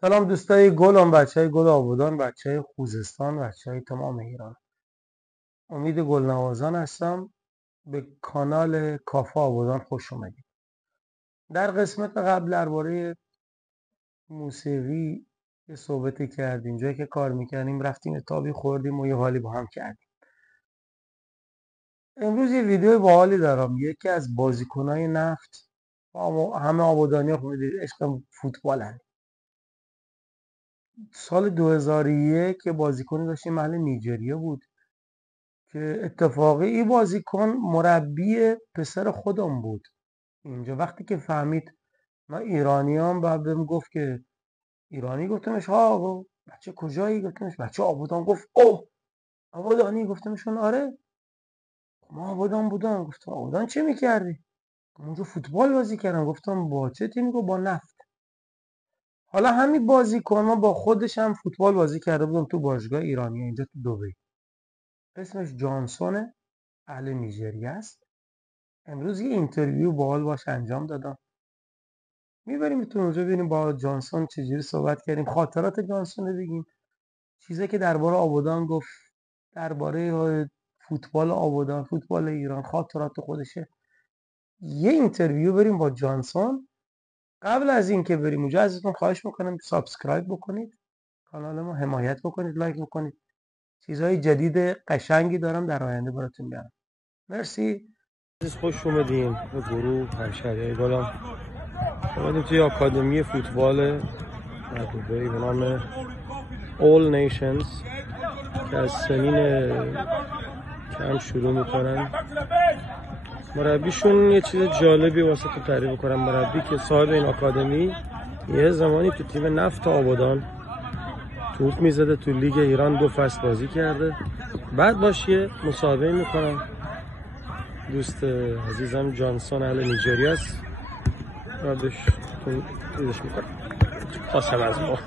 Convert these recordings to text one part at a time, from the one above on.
سلام دوستای گلم، بچهای گل آبادان، بچهای خوزستان، بچهای تمام ایران. امید گلنوازان هستم. به کانال کافه آبادان خوش اومدید. در قسمت قبل درباره موسیقی یه صحبتی کردیم. جایی که کار میکردیم رفتیم تابی خوردیم و یه حالی با هم کردیم. امروز یه ویدیو باحالی دارم. یکی از بازیکنای نفت، همه آبادانی‌ها خوندید، عشق فوتبال هست. سال 2001 یه بازیکنی داشتیم محل نیجریه بود که اتفاقی این بازیکن مربی پسر خودم بود. اینجا وقتی که فهمید من ایرانیام و بهم گفت که ایرانی، گفتمش ها. بچه کجایی؟ گفتمش بچه آبادان. گفت اوه آبادانی؟ گفتمشون آره ما آبادان بودم. گفتم آبادان چه میکردی؟ اونجا فوتبال بازی کردم. گفتم با چه تیمی؟ گفت با نفت. حالا همین بازیکن ما با خودش هم فوتبال بازی کرده بودم تو باشگاه ایرانی اینجا تو دبی. اسمش جانسونه، اهل نیجریه است. امروز یه اینترویو باحال باش انجام دادم. میبریم تو اونجا ببینیم با جانسون چجوری صحبت کردیم، خاطرات جانسون رو بگیم، چیزایی که درباره آبادان گفت، درباره فوتبال آبادان، فوتبال ایران، خاطرات خودشه. یه اینترویو بریم با جانسون. قبل از اینکه بریم اونجا ازتون خواهش میکنم سابسکرایب بکنید، کانال ما حمایت بکنید، لایک بکنید. چیزهای جدید قشنگی دارم در آینده براتون بیارم. مرسی. خوش اومدین به گروه همشهریای گلم. اومدیم توی آکادمی فوتبال دبی به نام All Nations که از سنین کم شروع میکنن. مربیشون یه چیز جالبی واسه تو تعریف کنم. مربی که صاحب این آکادمی یه زمانی تو تیم نفت آبادان توپ میزده، تو لیگ ایران 2 فصل بازی کرده. بعد باش یه مصاحبه میکنم. دوست عزیزم جانسون اهل نیجریه است. بعدش تویش میکنم قاسم از ما.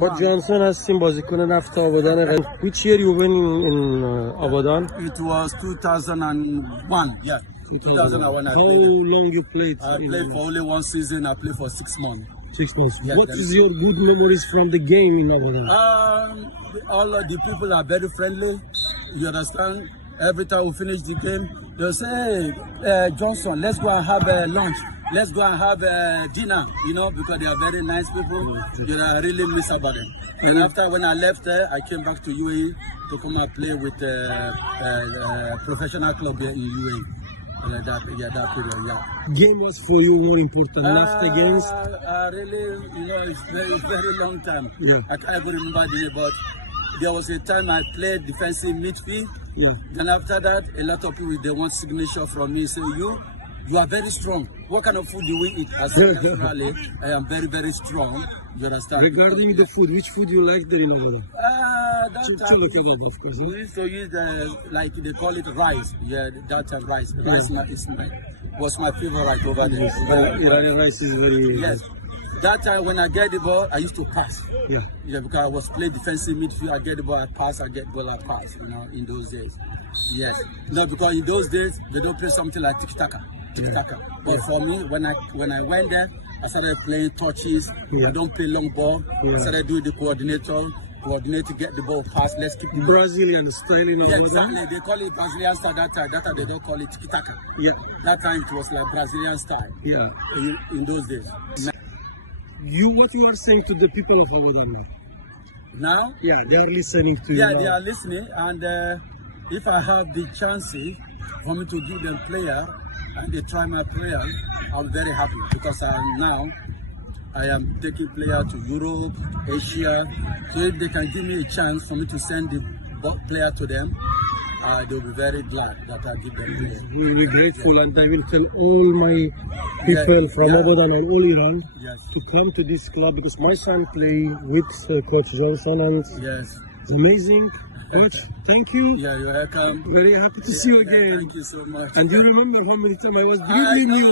با جانسون هستیم، بازیکن نفت آبادان. Which year you win in Abadan? It was 2001. Yeah, 2001. How long you played? I played for only 1 season. I played for 6 months. 6 months. Yeah, What is your good memories from the game in Abadan? All of the people are very friendly. You understand? Every time we finish the game, they'll say, hey, Johnson, let's go and have lunch. Let's go and have dinner, you know, because they are very nice people. They are really miss about it. And after when I left there, I came back to UAE to come and play with professional club there in UAE. That period, yeah. Game was for you more important. Left against? Really, you know, it's very long time. Yeah. I can't even remember the name, but there was a time I played defensive midfield. Yeah. Then after that, a lot of people, they want signature from me. Say, you are very strong. What kind of food do we eat? I said, personally, I am very strong. You understand? Regarding the food, which food you like there in Nevada? That time, we used to use like they call it rice. Yeah, that type of rice. Rice was my favorite over there. Iranian rice is very... Yes. That time when I get the ball, I used to pass. Yeah. Yeah, because I was playing defensive midfield. I get the ball, I pass. I get the ball, I pass. You know, in those days. Yes. No, because in those days they don't play something like tiki-taka. But for me, when I went there, I started playing touches. I don't play long ball. I started doing the coordinate, get the ball pass. Let's keep the Brazilian style in yeah, exactly. They call it Brazilian style that time. That time they don't call it tiki-taka. Yeah. That time it was like Brazilian style. Yeah. In those days. What you are saying to the people of Abu Dhabi? Now? Yeah, they are listening to you. Yeah, they are listening. And if I have the chances for me to give them player and they try my player, I'm very happy because now I am taking player to Europe, Asia. So if they can give me a chance for me to send the player to them, they'll be very glad that I give them players. We will be grateful, and I will tell all my people from Abu Dhabi and all Iran to come to this club because my son play with Coach Johnson and it's amazing. Coach, thank you. Yeah, you're welcome. Very happy to see you again. Thank you so much. And you remember how many times I was dribbling you?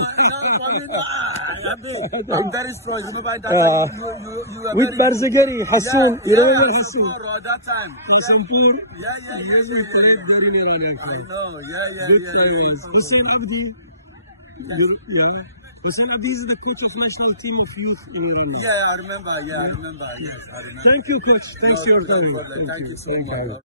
I'm very strong. You know, by that time, you were with Barzagari, Hassan. You remember Hassan? At that time. Sampur. Yeah. I know. Good times. Hussein Abdi. Hussein Abdi is the coach of national team of youth in Iran. Yeah, I remember. Yes, I remember. Thank you, coach. Thanks for your time. Thank you so much.